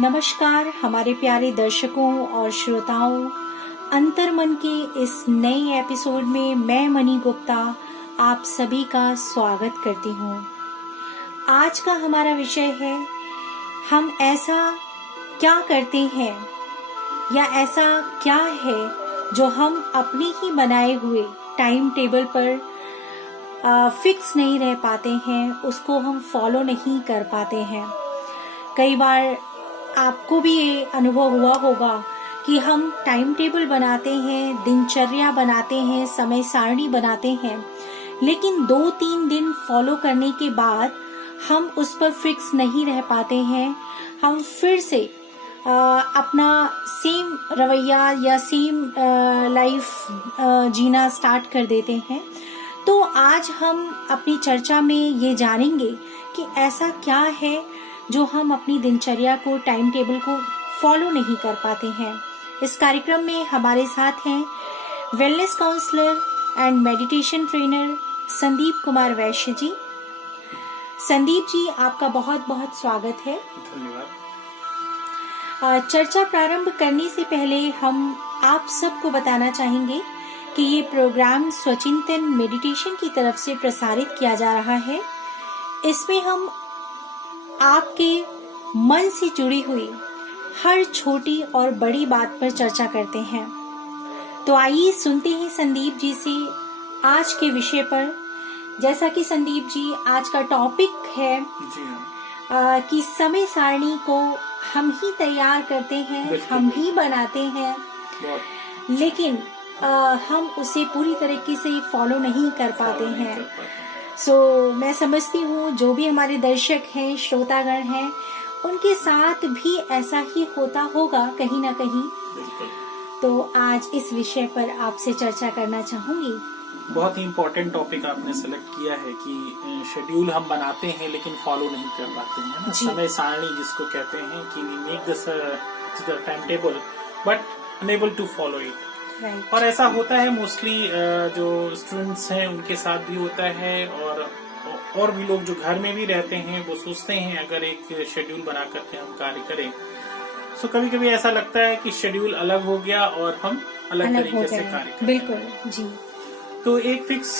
नमस्कार हमारे प्यारे दर्शकों और श्रोताओं, अंतर्मन के इस नए एपिसोड में मैं मनी गुप्ता आप सभी का स्वागत करती हूँ। आज का हमारा विषय है, हम ऐसा क्या करते हैं या ऐसा क्या है जो हम अपने ही बनाए हुए टाइम टेबल पर फिक्स नहीं रह पाते हैं, उसको हम फॉलो नहीं कर पाते हैं। कई बार आपको भी ये अनुभव हुआ होगा कि हम टाइम टेबल बनाते हैं, दिनचर्या बनाते हैं, समय सारणी बनाते हैं, लेकिन 2-3 दिन फॉलो करने के बाद हम उस पर फिक्स नहीं रह पाते हैं। हम फिर से अपना सेम रवैया या सेम लाइफ जीना स्टार्ट कर देते हैं। तो आज हम अपनी चर्चा में ये जानेंगे कि ऐसा क्या है जो हम अपनी दिनचर्या को, टाइम टेबल को फॉलो नहीं कर पाते हैं। इस कार्यक्रम में हमारे साथ हैं wellness counsellor and meditation trainer Sandeep Kumar Vaishya ji. Sandeep ji, आपका बहुत बहुत स्वागत है। धन्यवाद। चर्चा प्रारंभ करने से पहले हम आप सबको बताना चाहेंगे कि ये प्रोग्राम स्वचिंतन मेडिटेशन की तरफ से प्रसारित किया जा रहा है। इसमें हम आपके मन से जुड़ी हुई हर छोटी और बड़ी बात पर चर्चा करते हैं। तो आइए सुनते हैं संदीप जी से आज के विषय पर। जैसा कि संदीप जी, आज का टॉपिक है कि समय सारणी को हम ही तैयार करते हैं, हम ही बनाते हैं, लेकिन हम उसे पूरी तरीके से फॉलो नहीं कर पाते हैं। मैं समझती हूँ जो भी हमारे दर्शक हैं, श्रोतागण हैं, उनके साथ भी ऐसा ही होता होगा कहीं ना कहीं। तो आज इस विषय पर आपसे चर्चा करना चाहूंगी। बहुत ही इम्पोर्टेंट टॉपिक आपने सेलेक्ट किया है कि शेड्यूल हम बनाते हैं लेकिन फॉलो नहीं कर पाते हैं ना? समय सारणी जिसको कहते हैं कि we make the time table but unable to follow it. और ऐसा होता है मोस्टली जो स्टूडेंट्स हैं उनके साथ भी होता है, और भी लोग जो घर में भी रहते हैं वो सोचते हैं अगर एक शेड्यूल बना करके हम कार्य करें। सो कभी कभी ऐसा लगता है कि शेड्यूल अलग हो गया और हम अलग तरीके से कार्य करते हैं। बिल्कुल जी। तो एक फिक्स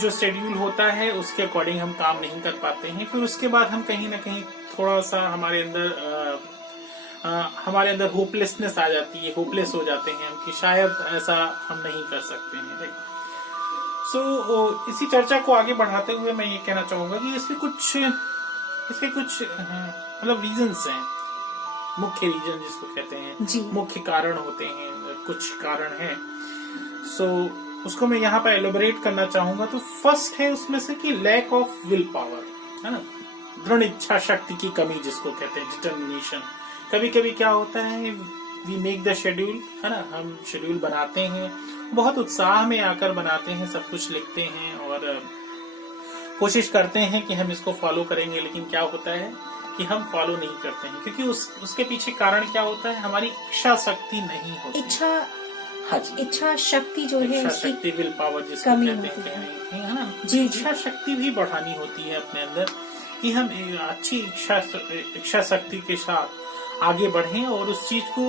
जो शेड्यूल होता है उसके अकॉर्डिंग हम काम नहीं कर पाते हैं। फिर उसके बाद हम कहीं ना कहीं थोड़ा सा हमारे अंदर होपलेसनेस आ जाती है, होपलेस हो जाते हैं हम कि शायद ऐसा हम नहीं कर सकते हैं। राइट। इसी चर्चा को आगे बढ़ाते हुए मैं ये कहना चाहूंगा कि इसके कुछ मतलब रीजंस हैं, मुख्य रीजन जिसको कहते हैं, मुख्य कारण होते हैं, कुछ कारण हैं। उसको मैं यहाँ पर एलोबरेट करना चाहूंगा। तो फर्स्ट है उसमें से कि लैक ऑफ विल पावर, है ना, दृढ़ इच्छा शक्ति की कमी जिसको कहते हैं, डिटर्मिनेशन। कभी कभी क्या होता है, वी मेक द शेड्यूल, है ना, हम शेड्यूल बनाते हैं, बहुत उत्साह में आकर बनाते हैं, सब कुछ लिखते हैं और कोशिश करते हैं कि हम इसको फॉलो करेंगे, लेकिन क्या होता है कि हम फॉलो नहीं करते हैं क्योंकि उसके पीछे कारण क्या होता है, हमारी इच्छा शक्ति नहीं होती। इच्छा शक्ति जो है, इच्छा शक्ति, विल पावर जिसको कहते हैं, है ना जी। इच्छा शक्ति भी बढ़ानी होती है अपने अंदर कि हम अच्छी इच्छा शक्ति के साथ आगे बढ़ें और उस चीज को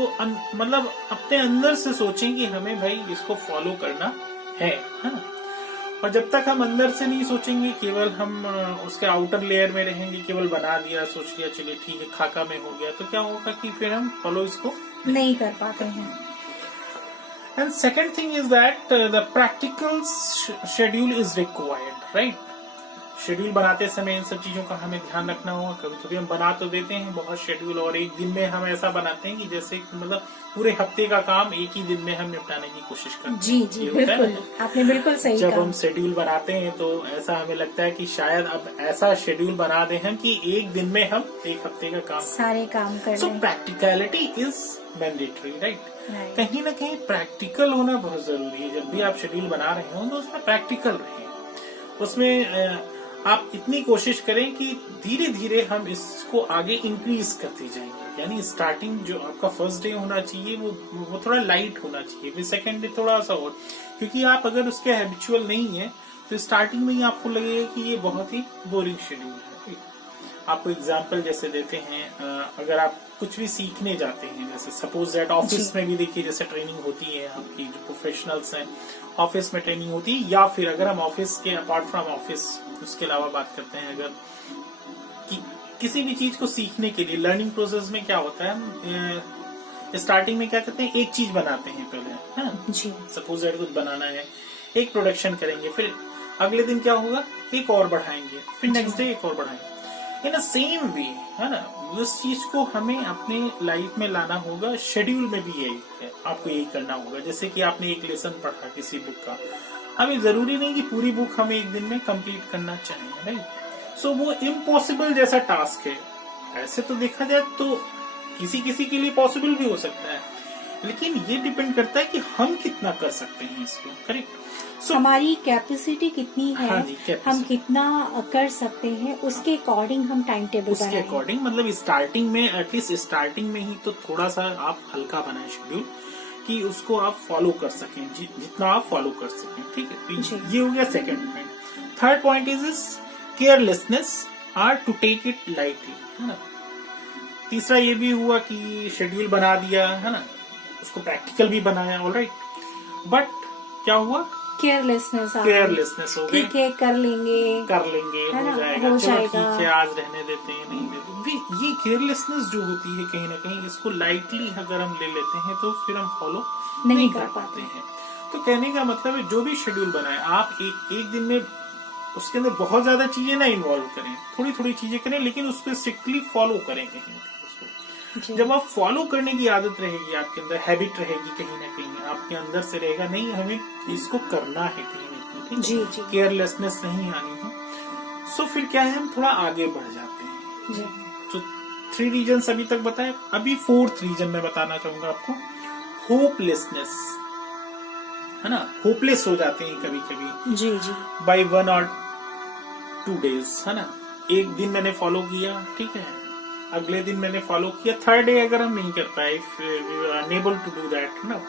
मतलब अपने अंदर से सोचें कि हमें भाई इसको फॉलो करना है ना। और जब तक हम अंदर से नहीं सोचेंगे, केवल हम उसके आउटर लेयर में रहेंगे, केवल बना दिया, सोच लिया, चलिए ठीक है, खाका में हो गया, तो क्या होगा कि फिर हम फॉलो इसको नहीं कर पाते हैं। And second thing is that the practical schedule is required, right? Schedule बनाते समय इन सब चीजों का हमें ध्यान रखना होगा। कभी कभी हम बना तो देते हैं बहुत शेड्यूल, और एक दिन में हम ऐसा बनाते हैं कि जैसे मतलब पूरे हफ्ते का काम एक ही दिन में हम निपटाने की कोशिश करते हैं। जी बिल्कुल, आपने बिल्कुल सही कहा। जब हम शेड्यूल बनाते हैं तो ऐसा हमें लगता है कि शायद अब ऐसा शेड्यूल बना दें हम कि एक दिन में हम एक हफ्ते का काम सारे काम कर लें। सो प्रैक्टिकलिटी इज मैंडेटरी, राइट। कहीं ना कहीं प्रैक्टिकल होना बहुत जरूरी है। जब भी आप शेड्यूल बना रहे हो तो उसमें प्रैक्टिकल रहे, उसमें आप इतनी कोशिश करें कि धीरे धीरे हम इसको आगे इंक्रीज करते जाएंगे। यानी स्टार्टिंग जो आपका फर्स्ट डे होना चाहिए वो थोड़ा लाइट होना चाहिए, फिर सेकेंड डे थोड़ा सा और, क्योंकि आप अगर उसके हैबिचुअल नहीं है तो स्टार्टिंग में ही आपको लगेगा कि ये बहुत ही बोरिंग शेड्यूल है। आपको एग्जाम्पल जैसे देते हैं, अगर आप कुछ भी सीखने जाते हैं, जैसे सपोज दैट ऑफिस में भी देखिए जैसे ट्रेनिंग होती है, आपकी जो प्रोफेशनल्स हैं ऑफिस में ट्रेनिंग होती है, या फिर अगर हम ऑफिस के अपार्ट फ्रॉम ऑफिस उसके अलावा बात करते हैं, अगर किसी भी चीज को सीखने के लिए लर्निंग प्रोसेस में क्या होता है, स्टार्टिंग में क्या करते हैं, एक चीज बनाते हैं पहले, है ना, सपोज दैट कुछ बनाना है, एक प्रोडक्शन करेंगे, फिर अगले दिन क्या होगा, एक और बढ़ाएंगे, फिर नेक्स्ट डे एक और बढ़ाएंगे। इन अ सेम वे, है ना, उस चीज को हमें अपने लाइफ में लाना होगा। शेड्यूल में भी यही है, आपको यही करना होगा। जैसे कि आपने एक लेसन पढ़ा किसी बुक का, अभी जरूरी नहीं कि पूरी बुक हम एक दिन में कंप्लीट करना चाहें, राइट। सो वो इम्पॉसिबल जैसा टास्क है। ऐसे तो देखा जाए तो किसी किसी के लिए पॉसिबल भी हो सकता है, लेकिन ये डिपेंड करता है कि हम कितना कर सकते हैं इसको, करेक्ट। हमारी कैपेसिटी कितनी है, हाँ हम कितना कर सकते हैं, उसके अकॉर्डिंग हम टाइम टेबल बनाएं। उसके अकॉर्डिंग, मतलब स्टार्टिंग में, एटलीस्ट स्टार्टिंग में ही तो थोड़ा सा आप हल्का बनाएं शेड्यूल, कि उसको आप फॉलो कर सकें, जितना आप फॉलो कर सकें, ठीक है। ये हो गया second point. Third point is carelessness or to take it lightly, है ना। तीसरा ये भी हुआ कि शेड्यूल बना दिया, है ना, उसको प्रैक्टिकल भी बनाया, ऑलराइट, बट क्या हुआ, केयरलेसनेस हो गई। ठीक है, कर लेंगे, हो जाएगा, ठीक है, आज रहने देते हैं, नहीं देते। ये केयरलेसनेस जो होती है कहीं ना कहीं, इसको लाइटली अगर हम ले लेते हैं तो फिर हम फॉलो नहीं कर पाते हैं। तो कहने का मतलब है, जो भी शेड्यूल बनाए आप एक दिन में उसके अंदर बहुत ज्यादा चीजें ना इन्वॉल्व करें, थोड़ी थोड़ी चीजें करें, लेकिन उसको स्ट्रिक्टली फॉलो करें कहीं। जब आप फॉलो करने की आदत रहेगी आपके अंदर, हैबिट रहेगी, कहीं ना कहीं आपके अंदर से रहेगा, नहीं हमें इसको करना है कहीं ना कहीं, ठीक है, केयरलेसनेस नहीं आनी है। सो फिर क्या है, हम थोड़ा आगे बढ़ जाते हैं। तो 3 रीजन अभी तक बताए, अभी 4th रीजन मैं बताना चाहूंगा आपको, होपलेसनेस, है ना। होपलेस हो जाते हैं कभी कभी बाय 1 or 2 days, है ना। एक दिन मैंने फॉलो किया, ठीक है, अगले दिन मैंने फॉलो किया, थर्ड डे अगर हम नहीं कर पाए, अनेबल टू डू दैट, ना,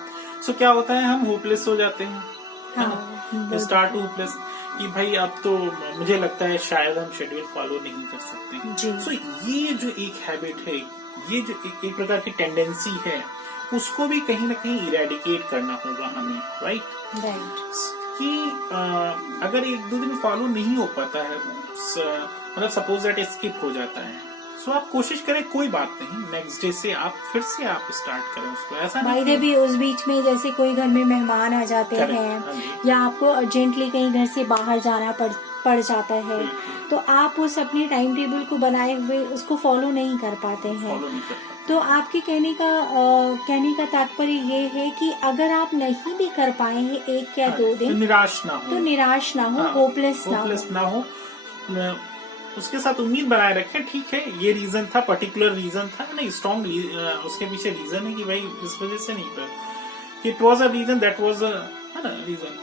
सो क्या होता है, हम होपलेस हो जाते हैं, स्टार्ट होपलेस, कि भाई अब तो मुझे लगता है शायद हम शेड्यूल फॉलो नहीं कर सकते। सो ये जो एक हैबिट है, ये जो एक प्रकार की टेंडेंसी है, उसको भी कहीं ना कहीं इरेडिकेट करना होगा हमें, राइट। कि अगर 1-2 दिन फॉलो नहीं हो पाता है, मतलब सपोज दैट स्किप हो जाता है, तो आप कोशिश करें, कोई बात नहीं, नेक्स्ट डे से आप फिर से आप स्टार्ट करें उसको। ऐसा नहीं भी उस बीच में जैसे कोई घर में मेहमान आ जाते हैं, या आपको अर्जेंटली कहीं घर से बाहर जाना पड़ जाता है, तो आप उस अपने टाइम टेबल को बनाए हुए उसको फॉलो नहीं कर पाते हैं। तो आपके कहने का तात्पर्य ये है कि अगर आप नहीं भी कर पाए हैं 1 या 2 दिन, तो निराश ना हो, होपलेस ना हो, उसके साथ उम्मीद बनाए रखें, ठीक है, ये रीजन था, पर्टिकुलर रीजन था, नहीं स्ट्रॉन्ग उसके पीछे रीजन है कि भाई इस वजह से नहीं कर, it was a reason, that was a reason.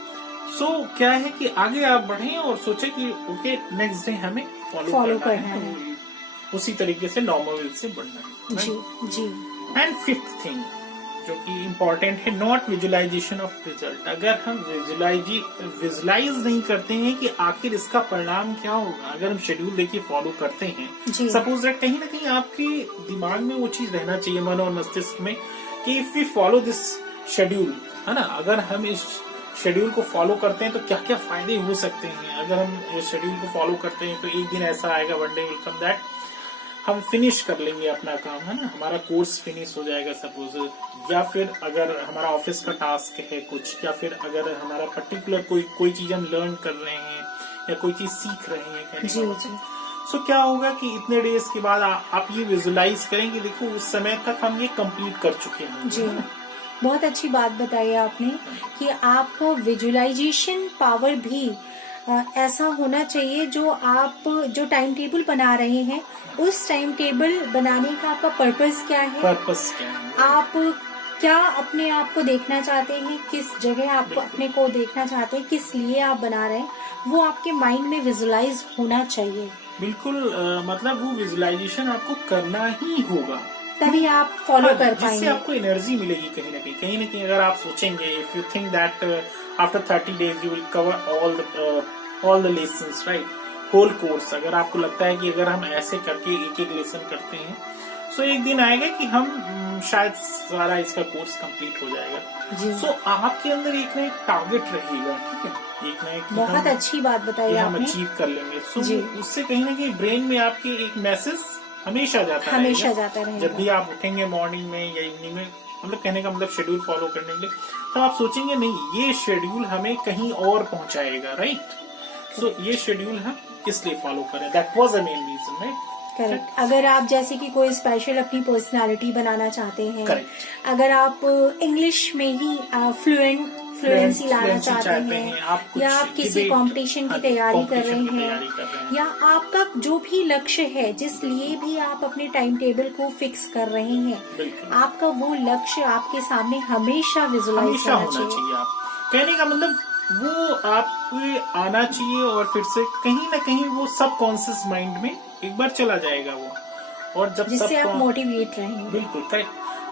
So क्या है कि आगे आप बढ़ें और सोचे कि ओके नेक्स्ट डे हमें फॉलो करना है, उसी तरीके से नॉर्मल से बढ़ना है। एंड 5th थिंग जो कि इम्पोर्टेंट है, नॉट विजुअलाइजेशन ऑफ रिजल्ट। अगर हम विजुलाइज नहीं करते हैं कि आखिर इसका परिणाम क्या होगा, अगर हम शेड्यूल देखिए फॉलो करते हैं, सपोज दैट कहीं ना कहीं आपके दिमाग में वो चीज रहना चाहिए, मन और मस्तिष्क में, कि if we follow this schedule, है ना, अगर हम इस शेड्यूल को फॉलो करते हैं तो क्या क्या फायदे हो सकते हैं। अगर हम इस शेड्यूल को फॉलो करते हैं तो एक दिन ऐसा आएगा, one day will come that हम फिनिश कर लेंगे अपना काम, है ना, हमारा कोर्स फिनिश हो जाएगा सपोज, या फिर अगर हमारा ऑफिस का टास्क है कुछ, या फिर अगर हमारा पर्टिकुलर कोई चीज हम लर्न कर रहे हैं या कोई चीज सीख रहे हैं, सो क्या होगा कि इतने डेज के बाद आप ये विजुलाइज करेंगे, देखो उस समय तक हम ये कंप्लीट कर चुके हैं। बहुत अच्छी बात बताई आपने कि आपका विजुअलाइजेशन पावर भी ऐसा होना चाहिए, जो टाइम टेबल बना रहे हैं, उस टाइम टेबल बनाने का आपका पर्पस क्या है, आप क्या अपने आप को देखना चाहते हैं, किस जगह आप अपने को देखना चाहते हैं, किस लिए आप बना रहे हैं, वो आपके माइंड में विजुअलाइज होना चाहिए। बिल्कुल, मतलब वो विजुअलाइजेशन आपको करना ही होगा, तभी आप फॉलो कर पाएंगे, जिससे आपको एनर्जी मिलेगी कहीं ना कहीं। अगर आप सोचेंगे, if you think that after 30 days you will cover all the lessons, right, whole course, अगर आपको लगता है कि अगर हम ऐसे करके एक एक लेसन करते हैं सो एक दिन आएगा कि हम शायद सारा इसका कोर्स कंप्लीट हो जाएगा। सो आपके अंदर एक ना एक टारगेट रहेगा, ठीक है, एक ना एक, बहुत अच्छी बात बताई हम अचीव कर लेंगे। सो उससे कहीं ना कहीं ब्रेन में आपके एक मैसेज हमेशा जाता रहेगा। जब भी आप उठेंगे मॉर्निंग में या इवनिंग में, मतलब कहने का मतलब शेड्यूल फॉलो करने के लिए, तो आप सोचेंगे नहीं ये शेड्यूल हमें कहीं और पहुंचाएगा, राइट। सो ये शेड्यूल हम इसलिए फॉलो करें, that was the main reason, right. Correct. अगर आप जैसे कि कोई स्पेशल अपनी पर्सनालिटी बनाना चाहते हैं, अगर आप इंग्लिश में ही फ्लुएंसी लाना चाहते हैं, या आप किसी कंपटीशन की तैयारी कर रहे हैं, या आपका जो भी लक्ष्य है, जिस लिए भी आप अपने टाइम टेबल को फिक्स कर रहे हैं, आपका वो लक्ष्य आपके सामने हमेशा विजुअलाइज होना चाहिए। कहने का मतलब वो आपको आना चाहिए और फिर से कहीं ना कहीं वो सबकॉन्शियस माइंड में एक बार चला जाएगा वो, और जब जिससे आप मोटिवेट रहेंगे। बिल्कुल करेक्ट,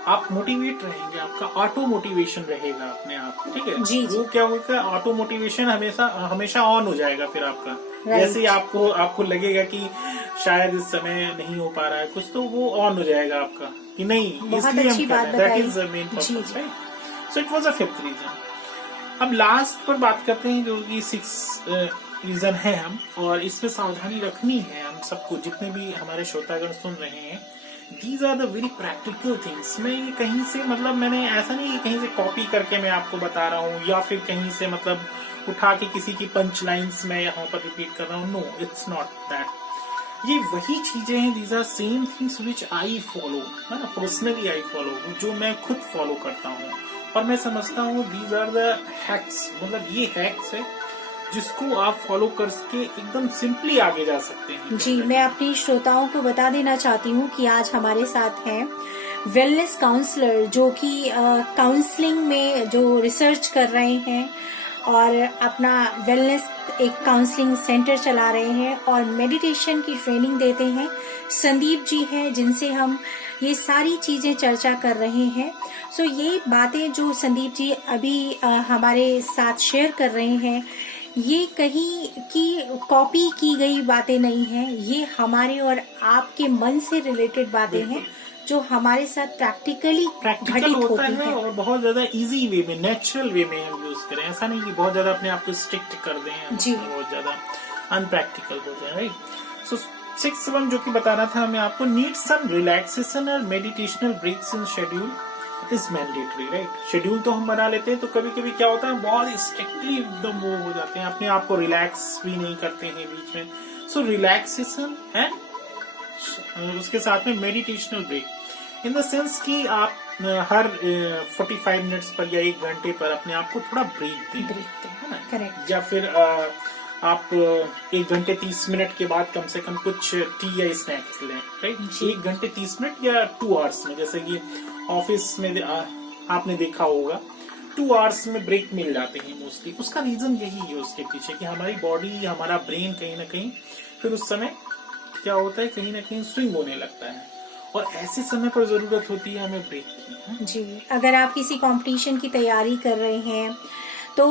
आप मोटिवेट रहेंगे, आपका ऑटो मोटिवेशन रहेगा अपने आप, ठीक है। जी, वो क्या होगा, ऑटो मोटिवेशन हमेशा ऑन हो जाएगा फिर आपका। जैसे ही आपको लगेगा कि शायद इस समय नहीं हो पा रहा है कुछ, तो वो ऑन हो जाएगा आपका कि नहीं, इसलिए हम कर रहे हैं, that is the main purpose, right. So it was a fifth reason. अब लास्ट पर बात करते हैं, जो कि 6 रीजन है हम, और इसमें सावधानी रखनी है हम सबको, जितने भी हमारे श्रोतागण सुन रहे हैं। These are the very practical things. मैं ये कहीं से, मतलब मैंने ऐसा नहीं कि कहीं से कॉपी करके मैं आपको बता रहा हूँ, या फिर कहीं से मतलब उठा के किसी की पंच लाइन्स में यहाँ पर रिपीट कर रहा हूँ। No, it's not that. ये वही चीजें हैं, these are same things which I follow, है ना, पर्सनली आई फॉलो, जो मैं खुद फॉलो करता हूँ, और मैं समझता हूँ दीज आर द हैक्स। मतलब ये हैक्स है जिसको आप फॉलो करके एकदम सिंपली आगे जा सकते हैं। जी, मैं अपनी श्रोताओं को बता देना चाहती हूँ कि आज हमारे साथ हैं वेलनेस काउंसलर, जो कि काउंसलिंग में जो रिसर्च कर रहे हैं और अपना वेलनेस एक काउंसलिंग सेंटर चला रहे हैं और मेडिटेशन की ट्रेनिंग देते हैं। संदीप जी हैं, जिनसे हम ये सारी चीजें चर्चा कर रहे हैं। सो ये बातें जो संदीप जी अभी हमारे साथ शेयर कर रहे हैं, ये कहीं की कॉपी की गई बातें नहीं हैं, ये हमारे और आपके मन से रिलेटेड बातें हैं, जो हमारे साथ प्रैक्टिकल होता है, और बहुत ज्यादा इजी वे में, नेचुरल वे में हम यूज करें। ऐसा नहीं कि बहुत ज्यादा अपने आप को स्ट्रिक्ट कर दें जी, बहुत ज्यादा अनप्रैक्टिकल हो जाए, राइट। सो 6th वन जो कि बताना था हमें आपको, नीड सम रिलैक्सेशन और meditational breaks in schedule is mandatory, right. Schedule तो हम बना लेते हैं, तो कभी कभी क्या होता है, बहुत स्ट्रिक्टली एकदम वो हो जाते हैं, अपने आप को रिलैक्स भी नहीं करते हैं बीच में। सो रिलैक्सेशन एंड उसके साथ में meditational break, in the sense कि आप हर 45 मिनट्स पर या 1 घंटे पर अपने आप को थोड़ा ब्रेक दें, है ना, करेक्ट। या फिर आप 1 घंटे 30 मिनट के बाद कम से कम कुछ टी या स्नैक्स लें, राइट। 1 घंटे 30 मिनट या 2 आवर्स में, जैसे कि ऑफिस में आपने देखा होगा 2 आवर्स में ब्रेक मिल जाते हैं मोस्टली। उसका रीजन यही है उसके पीछे कि हमारी बॉडी, हमारा ब्रेन कहीं ना कहीं फिर उस समय क्या होता है, कहीं ना कहीं स्विंग होने लगता है, और ऐसे समय पर जरूरत होती है हमें ब्रेक की। जी, अगर आप किसी कंपटीशन की तैयारी कर रहे हैं, तो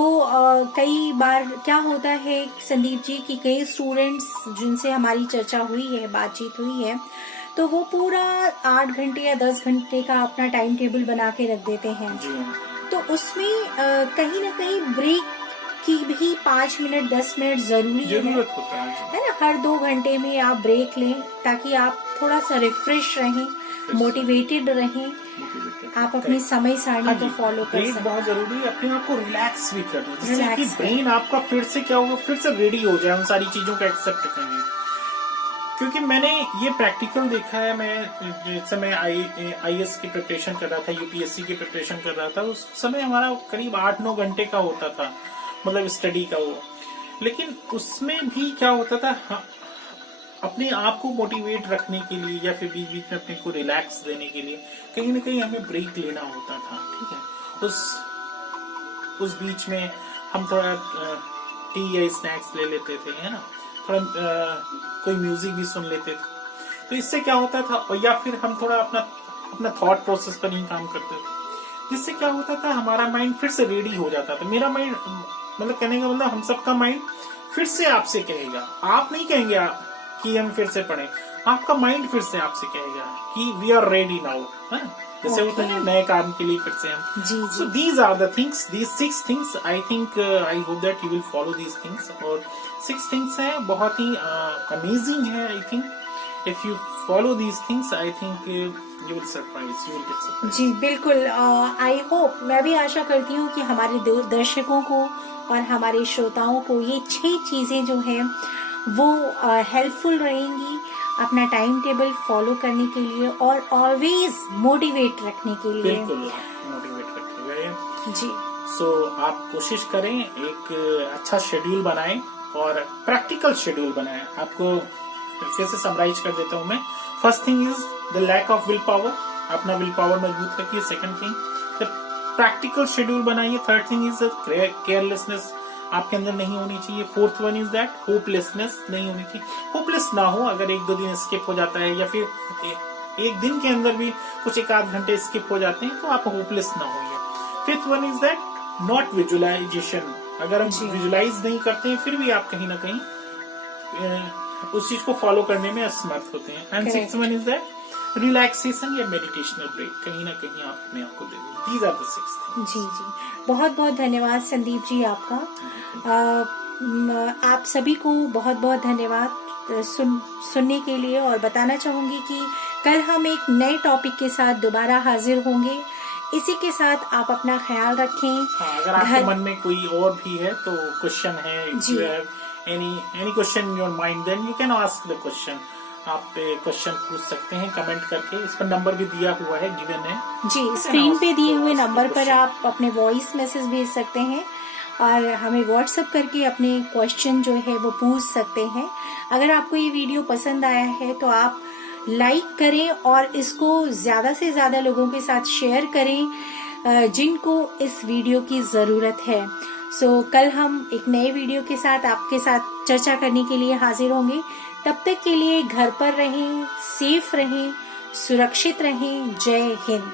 कई बार क्या होता है संदीप जी कि कई स्टूडेंट्स जिनसे हमारी चर्चा हुई है, बातचीत हुई है, तो वो पूरा 8 घंटे या 10 घंटे का अपना टाइम टेबल बना के रख देते हैं। तो उसमें कहीं ना कहीं ब्रेक की भी 5 मिनट 10 मिनट जरूरत होता है ना। हर 2 घंटे में आप ब्रेक लें, ताकि आप थोड़ा सा रिफ्रेश रहें, मोटिवेटेड रहें, आप अपनी समय सारणी को फॉलो कर सकते हैं। बहुत जरूरी है, अपने आप को रिलैक्स भी करना, जिससे कि ब्रेन आपका फिर से क्या होगा, फिर से रेडी हो जाए उन सारी चीजों को एक्सेप्ट करने। क्योंकि मैंने ये प्रैक्टिकल देखा है, मैं जिस समय IAS की प्रिपरेशन कर रहा था, UPSC की प्रिपरेशन कर रहा था, उस समय हमारा करीब 8-9 घंटे का होता था, मतलब स्टडी का वो। लेकिन उसमें भी क्या होता था, अपने आप को मोटिवेट रखने के लिए या फिर बीच बीच में अपने को रिलैक्स देने के लिए कहीं ना कहीं हमें ब्रेक लेना होता था, ठीक है। उस बीच में हम थोड़ा टी या स्नैक्स ले लेते थे, है ना, थोड़ा कोई म्यूजिक भी सुन लेते थे। तो इससे क्या होता था, या फिर हम थोड़ा अपना थॉट प्रोसेस पर ही काम करते थे, जिससे क्या होता था, हमारा माइंड फिर से रेडी हो जाता था। मेरा माइंड, मतलब कहने का मतलब हम सबका माइंड फिर से आपसे कहेगा, आप नहीं कहेंगे कि हम फिर से पढ़ें, आपका माइंड फिर से आपसे कहेगा कि वी आर रेडी नाउ, जैसे होता है नए काम के लिए फिर से हम। So these are the things, these 6 things, I think I hope that you will follow these things. और 6 थिंग्स है, बहुत ही अमेजिंग है। I think if you follow these things, I think you will surprise, you will get surprise. जी बिल्कुल, I hope, मैं भी आशा करती हूँ कि हमारे दर्शकों को और हमारे श्रोताओं को ये 6 चीजें जो है वो हेल्पफुल रहेंगी अपना टाइम टेबल फॉलो करने के लिए और ऑलवेज मोटिवेट रखने के लिए। बिल्कुल मोटिवेट रखेगा जी। सो आप कोशिश करें, एक अच्छा शेड्यूल बनाएं और प्रैक्टिकल शेड्यूल बनाएं। आपको फिर से समराइज कर देता हूं मैं। First thing is the lack of will power, अपना विल पावर मजबूत रखिए। Second thing, the practical schedule बनाइए। थर्ड थिंग इज केयरलेसनेस आपके अंदर नहीं होनी चाहिए। Fourth one is that hopelessness नहीं होनी चाहिए। होपलेस ना हो, अगर 1-2 दिन स्किप हो जाता है या फिर एक दिन के अंदर भी कुछ 1-8 घंटे स्किप हो जाते हैं तो आप होपलेस ना होइए। Fifth one is that not visualization, अगर हम विजुअलाइज नहीं करते हैं फिर भी आप कहीं ना कहीं उस चीज को फॉलो करने में असमर्थ होते हैं। And sixth one is that relaxation या मेडिटेशनल ब्रेक, कहीं ना कहीं आप अपने आप को दे दें। These are the 6 things. जी, बहुत बहुत धन्यवाद संदीप जी आपका। आप सभी को बहुत बहुत धन्यवाद सुनने के लिए, और बताना चाहूंगी कि कल हम एक नए टॉपिक के साथ दोबारा हाजिर होंगे। इसी के साथ आप अपना ख्याल रखें। अगर आपके मन में कोई और भी है तो क्वेश्चन है, any question in your mind, then you can ask the question. आप क्वेश्चन पूछ सकते हैं कमेंट करके। इस पर नंबर भी दिया हुआ है, गिवन है जी। स्क्रीन पे दिए हुए नंबर पर आप अपने वॉइस मैसेज भेज सकते हैं और हमें व्हाट्सएप करके अपने क्वेश्चन जो है वो पूछ सकते हैं। अगर आपको ये वीडियो पसंद आया है तो आप लाइक करें और इसको ज्यादा से ज्यादा लोगों के साथ शेयर करें जिनको इस वीडियो की जरूरत है। सो कल हम एक नए वीडियो के साथ आपके साथ चर्चा करने के लिए हाजिर होंगे। तब तक के लिए घर पर रहें, सेफ रहें, सुरक्षित रहें। जय हिंद।